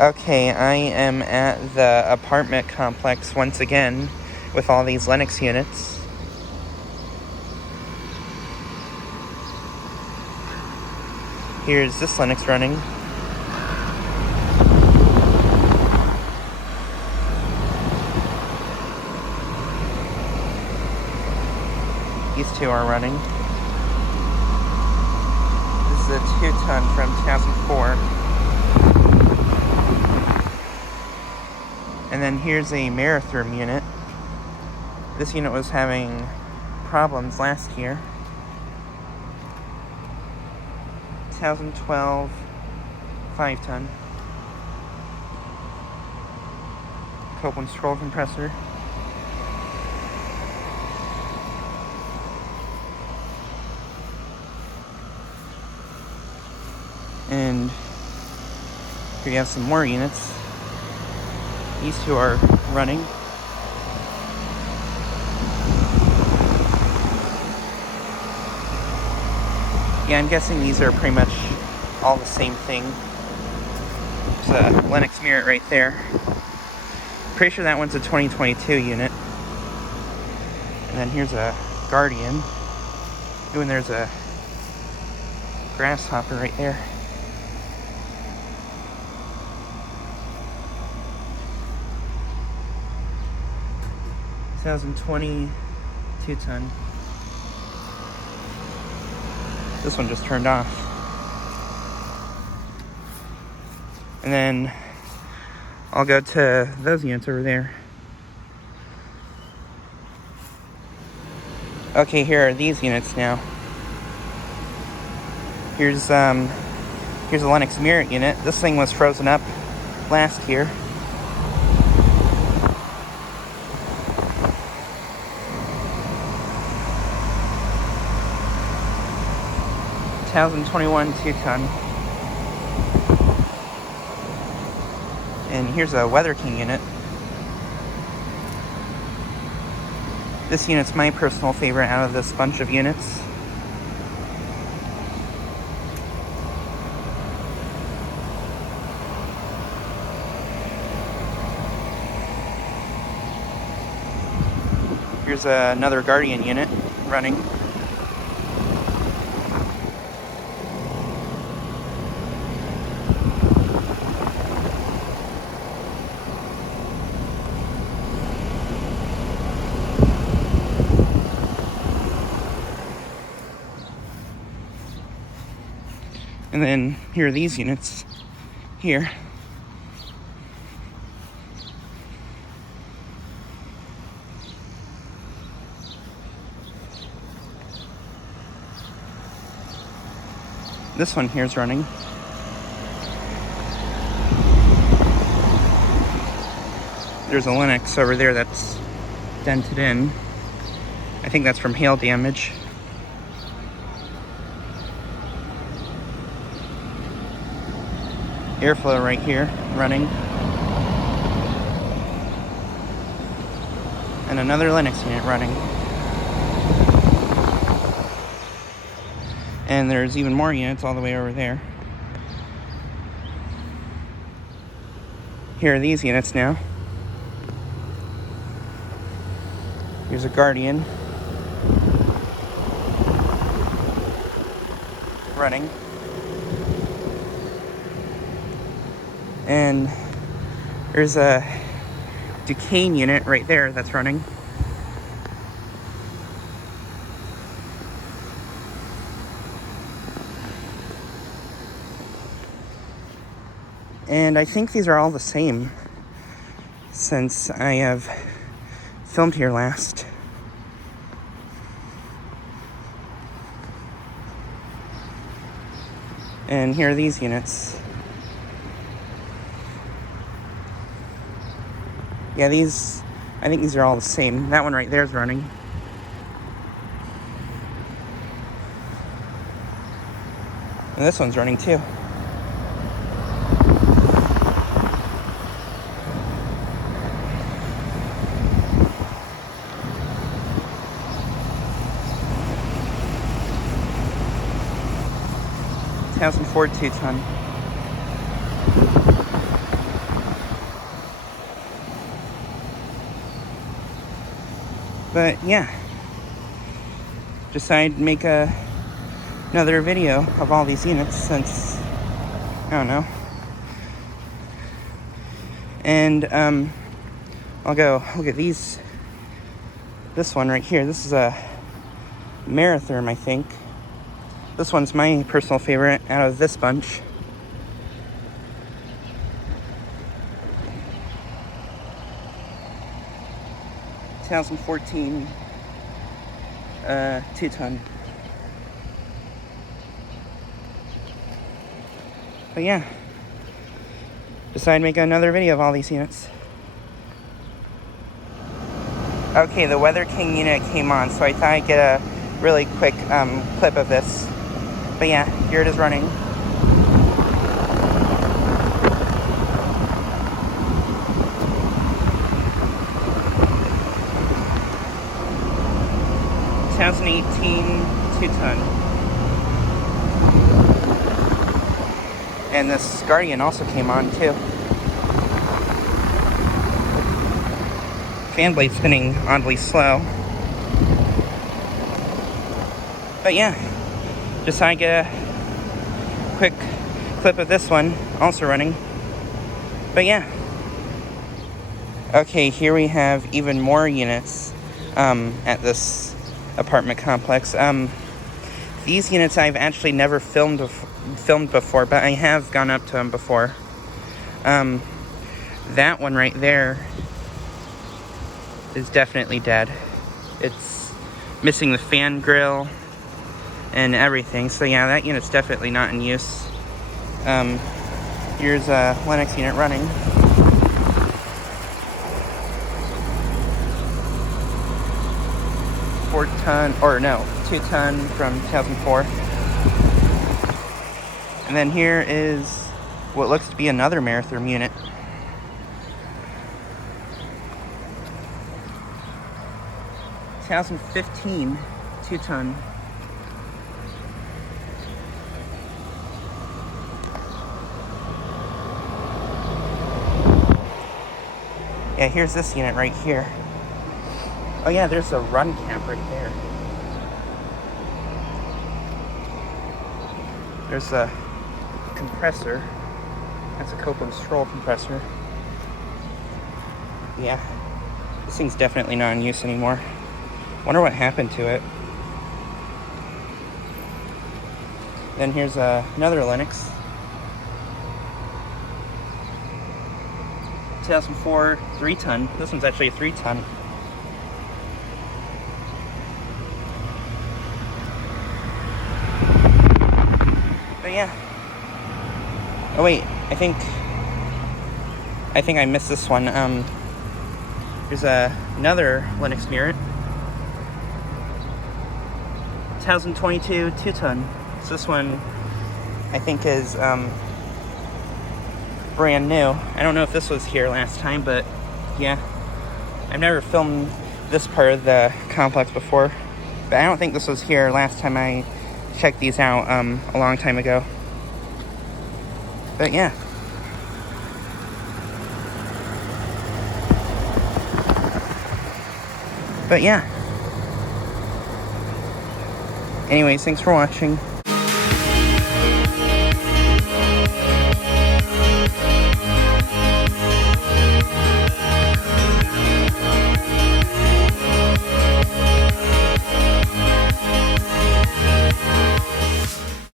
Okay, I am at the apartment complex once again with all these Lennox units. Here's this Lennox running. These two are running. This is a 2-ton from 2004. And then here's a Merit unit. This unit was having problems last year. 2012 5-ton. Copeland scroll compressor. And here you have some more units. These two are running. Yeah, I'm guessing these are pretty much all the same thing. There's a Lennox Merit right there. Pretty sure that one's a 2022 unit. And then here's a Guardian. Ooh, and there's a Grasshopper right there. Two 2020 2-ton. This one just turned off. And then I'll go to those units over there. Okay, here are these units now. Here's a Lennox Merit unit. This thing was frozen up last year. Two 2021 2-ton. And here's a Weather King unit. This unit's my personal favorite out of this bunch of units. Here's another Guardian unit running. And then here are these units here. This one here is running. There's a Lennox over there that's dented in. I think that's from hail damage. Airflow right here, running. And another Lennox unit running. And there's even more units all the way over there. Here are these units now. Here's a Guardian. Running. And there's a Duquesne unit right there that's running. And I think these are all the same since I have filmed here last. And here are these units. Yeah, I think these are all the same. That one right there is running. And this one's running too. Ford 2-ton. But yeah, decided to make another video of all these units since, I don't know. And I'll go look at these. This one right here, this is a Meritherm, I think. This one's my personal favorite out of this bunch. Two 2014 2-ton. But yeah, decided to make another video of all these units. Okay, the Weather King unit came on, so I thought I'd get a really quick clip of this. But yeah, here it is running. Two 2018 2-ton. And this Guardian also came on too. Fan blade spinning oddly slow. But yeah, decided to get a quick clip of this one, also running. But yeah. Okay, here we have even more units at this apartment complex. These units I've actually never filmed before, but I have gone up to them before. That one right there is definitely dead. It's missing the fan grill and everything. So yeah, that unit's definitely not in use. Here's a Lennox unit running. Two ton from 2004. And then here is what looks to be another Meritherm unit. Two 2015 2-ton. Yeah, here's this unit right here. Oh yeah, there's a run cap right there. There's a compressor. That's a Copeland Stroll compressor. Yeah, this thing's definitely not in use anymore. Wonder what happened to it. Then here's another Lennox. 2004 3-ton. This one's actually a 3-ton. But yeah. Oh wait, I think I missed this one. Here's another Lennox Merit. 2022 2-ton. So this one I think is brand new. I don't know if this was here last time, but yeah, I've never filmed this part of the complex before, but I don't think this was here last time I checked these out a long time ago. But yeah. Anyways, thanks for watching.